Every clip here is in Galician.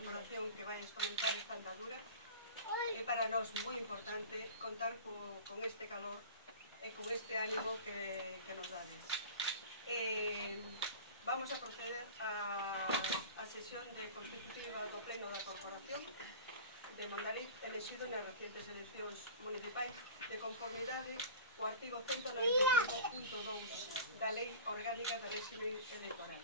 corporación que vai comenzar esta andadura. É para nós moi importante contar con este calor e con este ánimo que nos dades. Vamos a proceder a sesión de constitutiva do Pleno da Corporación de Mondariz, elexido nas recientes eleccións municipais de conformidade co artigo 195.2 da Lei Orgánica de Régimen Electoral.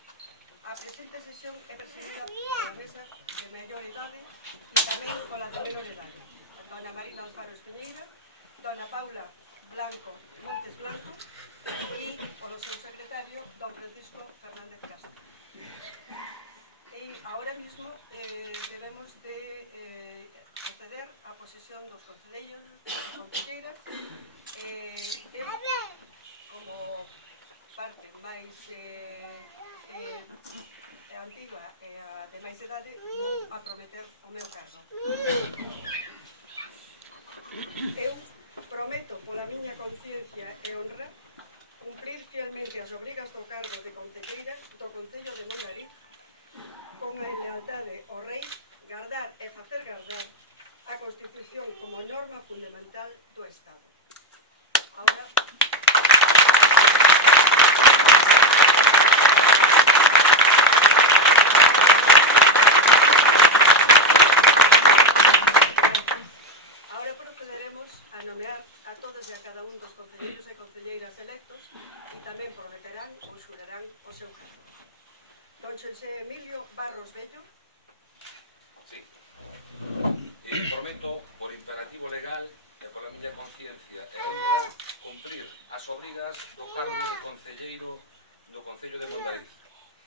A presente sesión é presidida pola mesa de maior idade e tamén pola de menor idade. Dona Marina Alfaro Espiñeira, Dona Paula Blanco Montes Blanco e polo seu secretario, Don Francisco Fernández Castro. E ahora mismo debemos de proceder á posesión dos concelleiros e concelleiras. Eu, como parte máis antigua e a de máis idade, vou a prometer o meu cargo. Eu prometo pola miña conciencia e honra cumprir fielmente as obrigas do cargo de concelleira do Concello de Mondariz con a lealtade ao Rei, gardar e facer gardar a Constitución como norma fundamental do Estado. Ahora... a nomear a todos e a cada un dos concelleiros e concelleiras electos e tamén prometerán ou xurarán o seu cargo. Don Xosé Emilio Barros Bello. Sí. Prometo, por imperativo legal e pola miña conciencia e honra, cumprir as obrigas do cargo de concelleiro do Concello de Mondariz.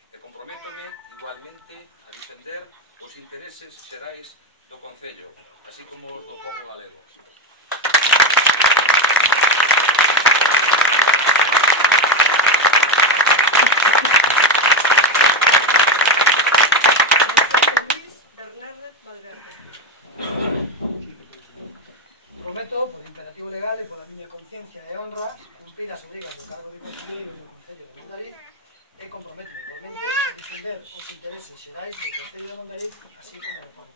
E comprométome igualmente a defender os intereses xerais do Concello, así como os do pobo galego. Prometo, por imperativo legal e pola miña conciencia e honra, cumprir as obrigas do cargo de concelleiro do Concello de Mondariz e comprometo igualmente a defender os intereses xerais do Concello de Mondariz, así como do pobo.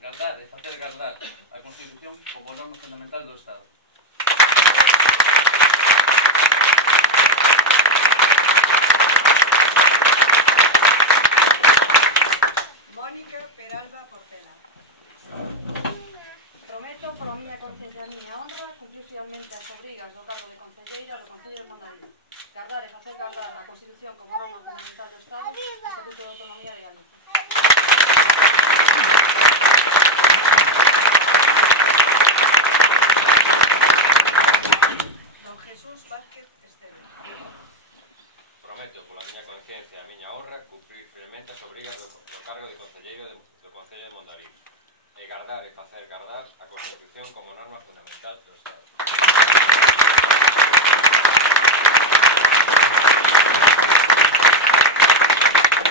Gardar e facer gardar a Constitución como norma fundamental do Estado. Mónica Peralba Portela. Prometo, por a miña conciencia e a miña honra, cumprir fielmente as obrigas do cargo de concelleira do Concello de Mondariz. Gardar e facer gardar a Constitución como norma fundamental do Estado e o Estatuto de Autonomía de Galicia. Prometo, pola miña conciencia e a miña honra, cumprir fielmente as obrigas do cargo de concelleiro do Concello de Mondariz e gardar e facer gardar a Constitución como norma fundamental do Estado.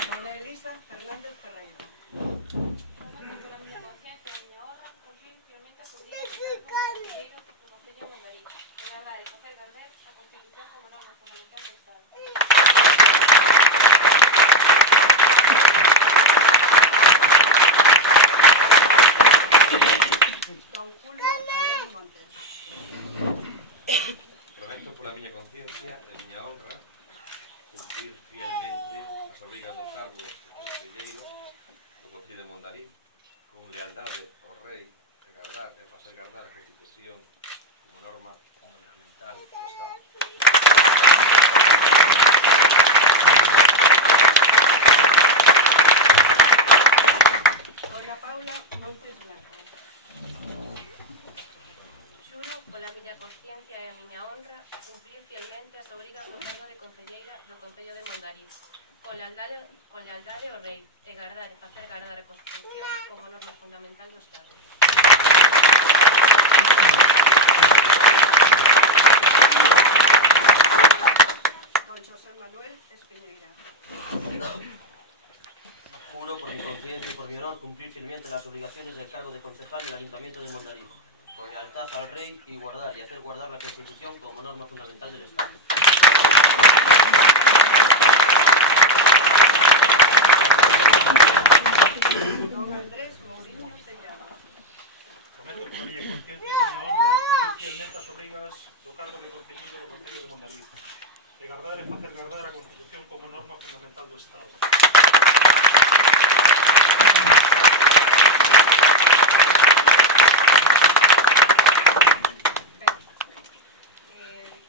Dona Elisa Fernández Ferreira. Pola miña conciencia e a miña honra, cumprir fielmente as obrigas do cargo de concelleiro do Concello de Mondariz e gardar e facer gardar a Constitución como norma fundamental do Estado. Don Julio Montes. fundamental del Estado. Don Andrés Mourinho Tellado. Prometo que faría consciente fielmente as obrigas do cargo de concelleiro do Concello de Mondariz, de gardar e facer gardar a Constitución como norma fundamental do Estado.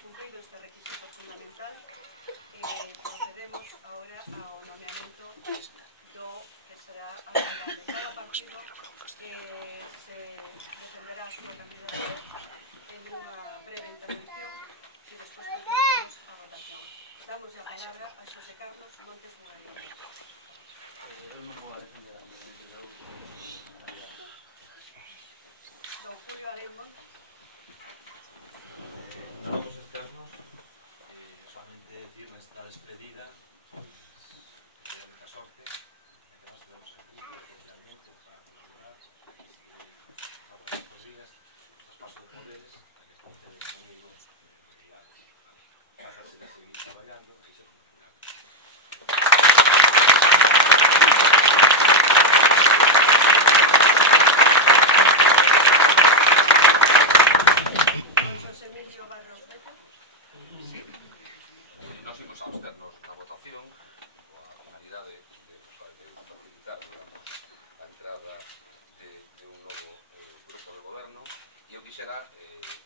Cumprido este requisito fundamental, procedemos ahora ao nomeamento do que será a Asamblea de cada partido, que se defenderá a súa candidatura en unha breve intervención e despois procedemos a votación. Damos a palabra a Xosé Carlos Montes Mugarín. Eu non vou a defender a candidatura. Don Julio Areimont. Trabajos externos, solamente decir nesta despedida, mucha sorte, que nos quedamos aquí oficialmente para colaborar nos próximos días, los pasos de poderes, para que ustedes conmigo para seguir trabajando y seguir. Nós imos absternos na votación coa finalidade de facilitar a entrada de un novo grupo de goberno, e eu quixera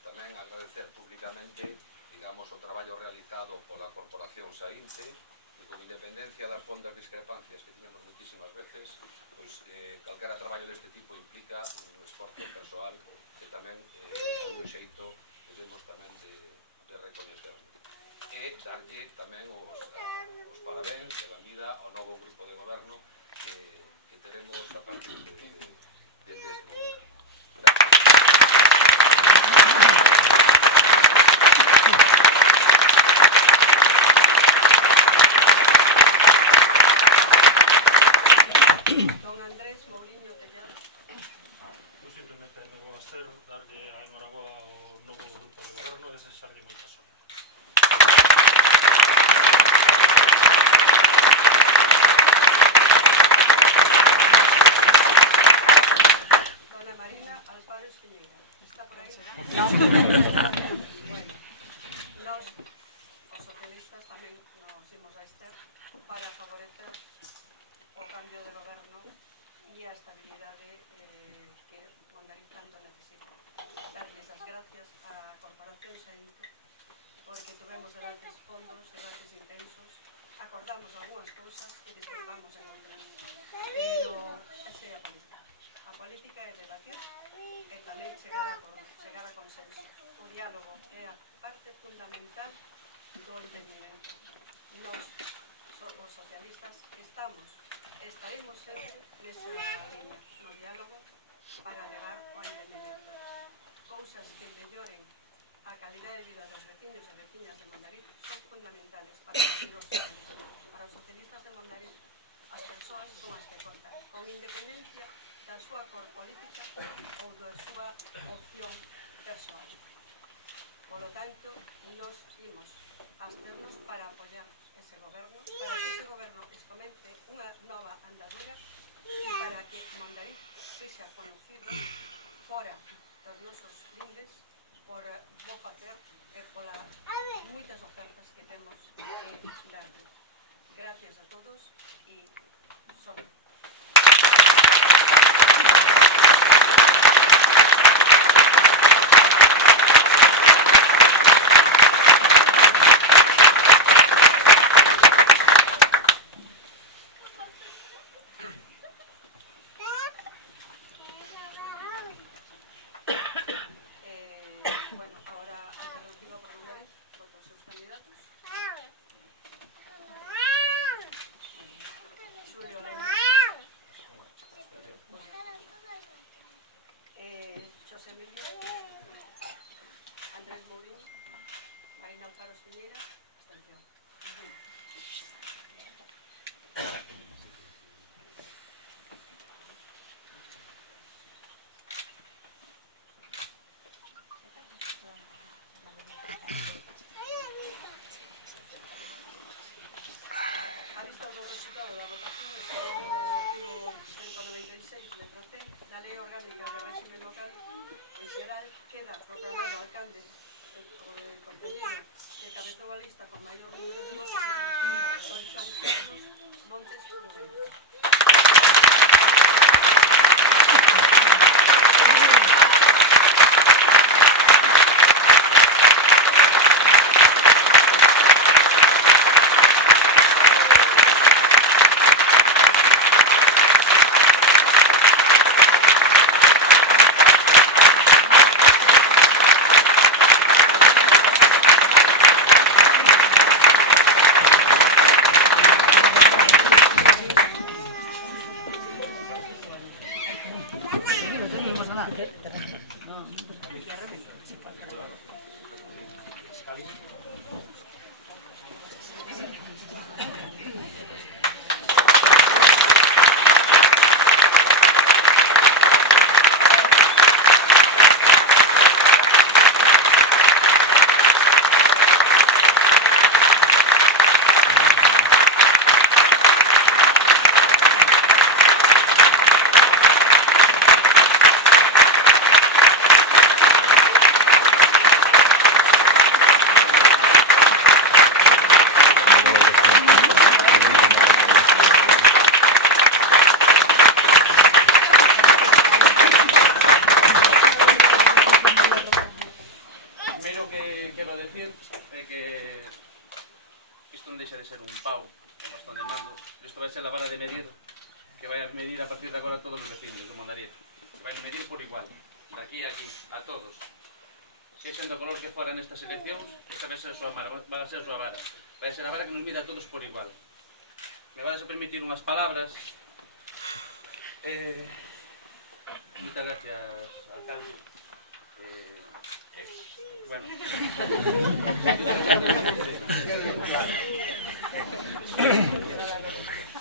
tamén agradecer públicamente, digamos, o traballo realizado pola corporación saínte, e con independencia das fondas discrepancias que tivemos muitísimas veces, pois calquera traballo deste tipo implica un esforzo persoal que tamén con un xeito debemos tamén de recoñecer. E darlle tamén os parabéns e a benvida ao novo grupo de goberno que teremos a partir de este momento. Don Andrés Mourinho Tellado. Eu simplemente me vou abster, darlle a enhoraboa ao novo grupo de goberno e desexarlle moita sorte. Dona Marina Alfares Piñeira. Está por aí? Bueno, nós, os socialistas, tamén nos imos a este para favorecer o cambio de goberno e a estabilidade que Mondariz tanto necesita. Darles as gracias á Corporación Saínte porque tuvemos debates fondos, debates intensos, acordamos algunhas cousas e discrepamos en outras. Pero esa é a política. A política é debater e tamén chegar a consenso. O diálogo é a parte fundamental do entendimento. Nós, os socialistas, estamos e estaremos sempre nesa línea.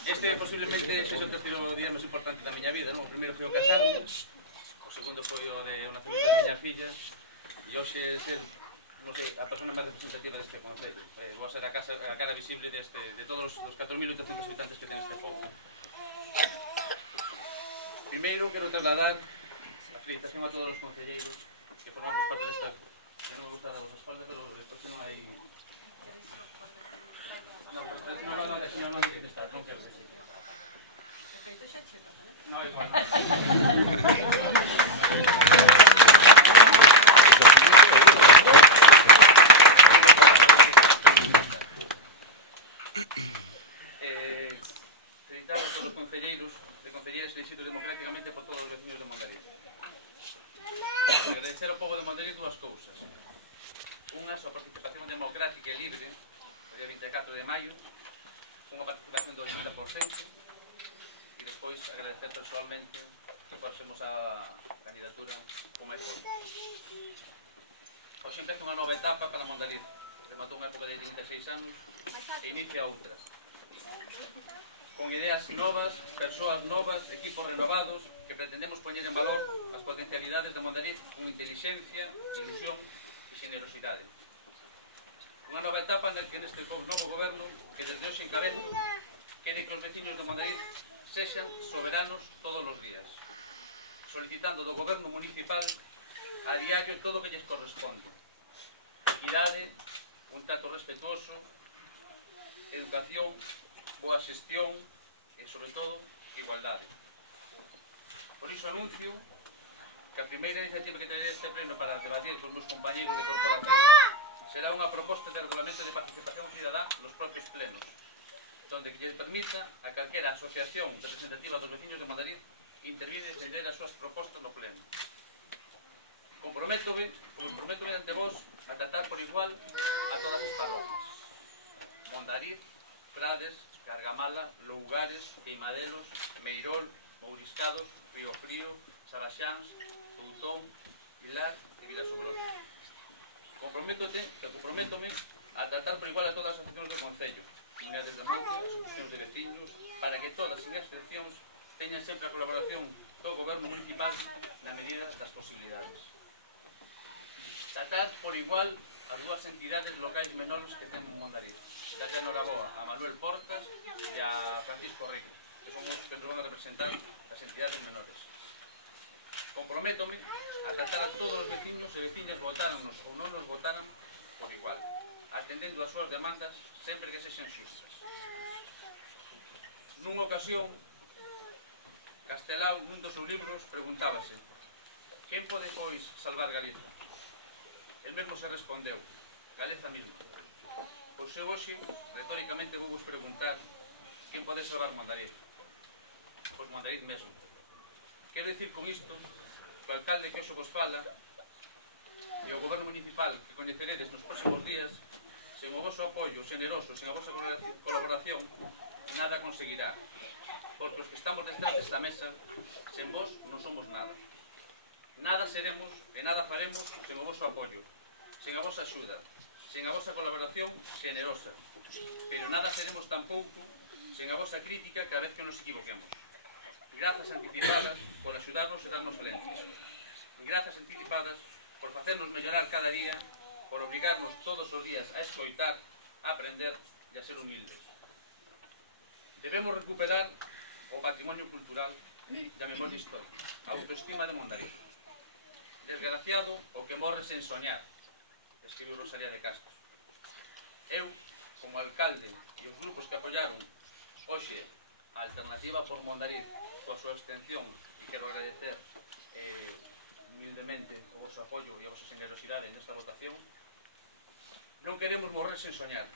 Este posiblemente sexa o terceiro día máis importante da miña vida, non? O primeiro foi o casado, o segundo foi o de o nacemento da miña filla, e hoxe ser, non sei, a persona máis representativa deste concello. Vou ser a cara visible de todos os 4.800 habitantes que ten este pobo. Primeiro, quero trasladar a felicitación a todos os concelleiros que formamos parte desta... Que non me gusta dar a espalda, pero despois non hai... Non, non hai que estar, non quero decir. No, igual non. Felicitar a todos os concelleiros e concelleiras elegidos democráticamente por todos os vecinos de Mondariz. Agradecer ao pobo de Mondariz dúas cousas. Unha, a súa participación democrática e libre, o día 24 de maio, unha participación do 80%, e despois agradecer personalmente que forxemos a candidatura como é por. Hoxe empeza unha nova etapa para Mondariz. Rematou unha época de 36 anos e inicia outra. Con ideas novas, persoas novas, equipos renovados, que pretendemos poñer en valor as potencialidades de Mondariz con inteligencia, ilusión e generosidade. Unha nova etapa neste novo goberno que desde hoxe encabeza quere que os vecinos de Mondariz sexan soberanos todos os días, solicitando do goberno municipal a diario todo o que lles corresponde: equidade, un trato respetuoso, educación, boa xestión e, sobre todo, igualdade. Por iso anuncio que a primeira iniciativa que terei este pleno para debatir con os meus compañeros de corporación será unha proposta de regulamento de participación cidadá nos propios plenos, donde que lle permita a calquera asociación representativa dos vecinos de Mondariz intervir e defender as súas propostas no pleno. Comprométome ante vos a tratar por igual a todas as parroquias: Mondariz, Prades, Cargamala, Lougares, Queimadelos, Meirol, Ouriscados, Río Frío, Salaxáns, Toutón, Vilar e Vilasogrosa. Comprométome a tratar por igual a todas as asociacións do Concello, unidades de monte, asociacións de veciños, para que todas, sin excepcións, teñan sempre a colaboración do goberno municipal na medida das posibilidades. Tratar por igual as dúas entidades locais menores que ten Mondariz, darlle a noraboa a Manuel Porcas e a Francisco Rico, que son os que nos van a representar as entidades menores. Comprométome a tratar a todos os vecinos e veciñas, votáranos ou non nos votaran, por igual, atendendo as súas demandas sempre que sexen xustas. Nunha ocasión, Castelao, nun dos seus libros, preguntábase: quen pode, pois, salvar Galiza? El mesmo se respondeu: Galeza mismo. Pois eu hoxe, retóricamente, vou vos preguntar: quen pode salvar Mondariz? Pois Mondariz mesmo. Quero dicir con isto que o alcalde que hoxe vos fala e o goberno municipal que coñeceredes nos próximos días, sen o vosso apoio xeneroso, sen a vosa colaboración, nada conseguirá. Porque os que estamos detrás desta mesa, sen vos non somos nada. Nada seremos e nada faremos sen o voso apoio, sen a vosa axuda, sen a vosa colaboración xenerosa, pero nada seremos tampouco sen a vosa crítica cada vez que nos equivoquemos. Grazas anticipadas por axudarnos e darnos valentes. Grazas anticipadas por facernos mellorar cada día, por obrigarnos todos os días a escoitar, a aprender e a ser humildes. Debemos recuperar o patrimonio cultural e a memoria histórica, a autoestima de Mondariz. Desgraciado o que morre sen soñar, escribiu Rosalía de Castro. Eu, como alcalde e os grupos que apoyaron hoxe a alternativa por Mondariz coa súa extensión, quero agradecer humildemente o vosso apoio e a vosa generosidade nesta votación, non queremos morrer sen soñar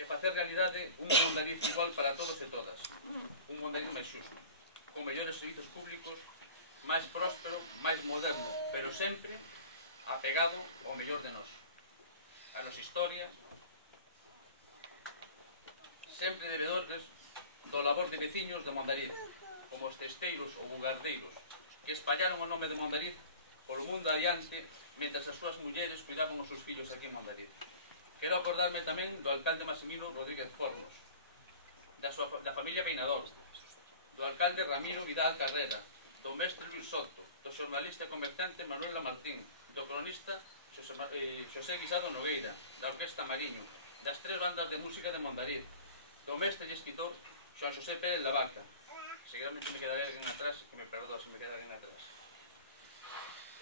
e facer realidade un Mondariz igual para todos e todas, un Mondariz máis xusto, con mellores servizos públicos, máis próspero, máis moderno, pero sempre apegado ao mellor de nós, a nosa historia, sempre debedores do labor de veciños de Mondariz, como os testeiros ou bugardeiros, que espallaron o nome de Mondariz polo mundo adiante, mentras as súas mulleres cuidaban os seus fillos aquí en Mondariz. Quero acordarme tamén do alcalde Maximino Rodríguez Fornos, da familia Peinador, do alcalde Ramiro Vidal Carrera, do mestre Luis Soto, do xornalista e comerciante Manuel Lamartín, do cronista Xosé Guisado Nogueira, da Orquesta Mariño, das 3 bandas de música de Mondariz, do mestre e escritor Xoan Xosé Pérez Lavaca. Seguramente me quedaré alguén atrás, que me perdoa se me queda alguén atrás.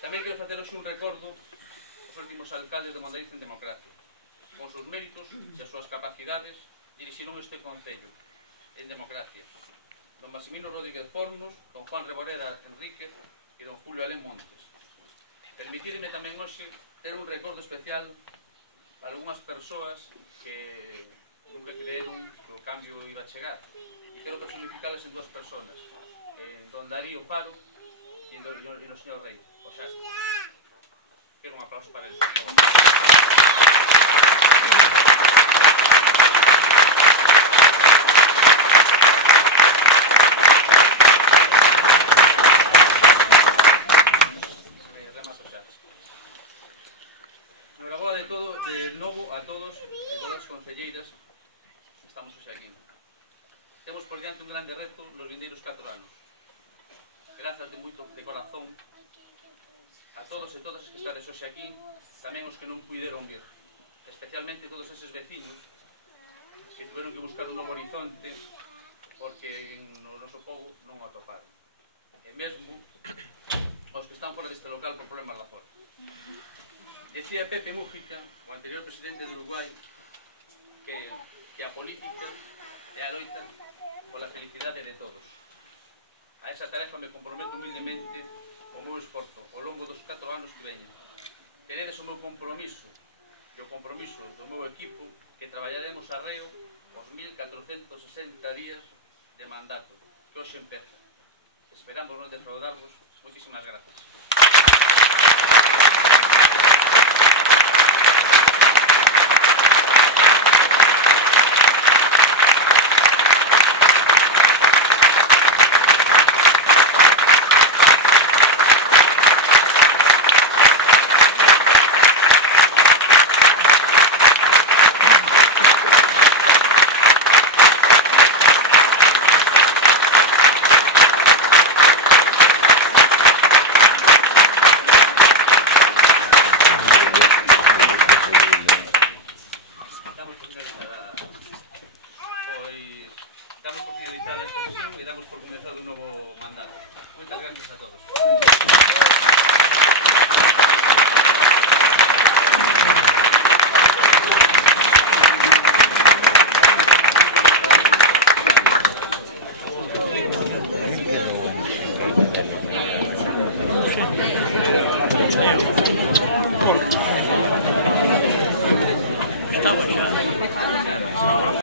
Tamén quero facer hoxe un recordo aos últimos alcaldes de Mondariz en democracia. Con os seus méritos e as súas capacidades dirixiron este concello en democracia. Don Maximino Rodríguez Fornos, don Juan Reboreda Enríquez e don Julio Alén Montes. Permitidme tamén hoxe ter un recordo especial para algunhas persoas que nunca creeron que o cambio iba a chegar. E quero personificarles en 2 personas, don Darío Faro e o señor Rei, o Xasco. Quero un aplauso para eles. Temos por diante un grande reto nos vindeiros 4 anos. Grazas de corazón a todos e todas que estades hoxe aquí, tamén os que non puideron vir, especialmente todos eses veciños que tiveron que buscar un novo horizonte porque no noso pobo non o atoparon. E mesmo os que están fora deste local por problemas da fora. Decía Pepe Mújica, o anterior presidente de Uruguai, que a política é a loita pola felicidade de todos. A esa tarefa me comprometo humildemente o meu esforzo ao longo dos 4 anos que veñen. Teredes o meu compromiso e o compromiso do meu equipo que traballaremos arreo os 1460 días de mandato que hoxe empeza. Esperamos non defraudarvos. Moitísimas grazas.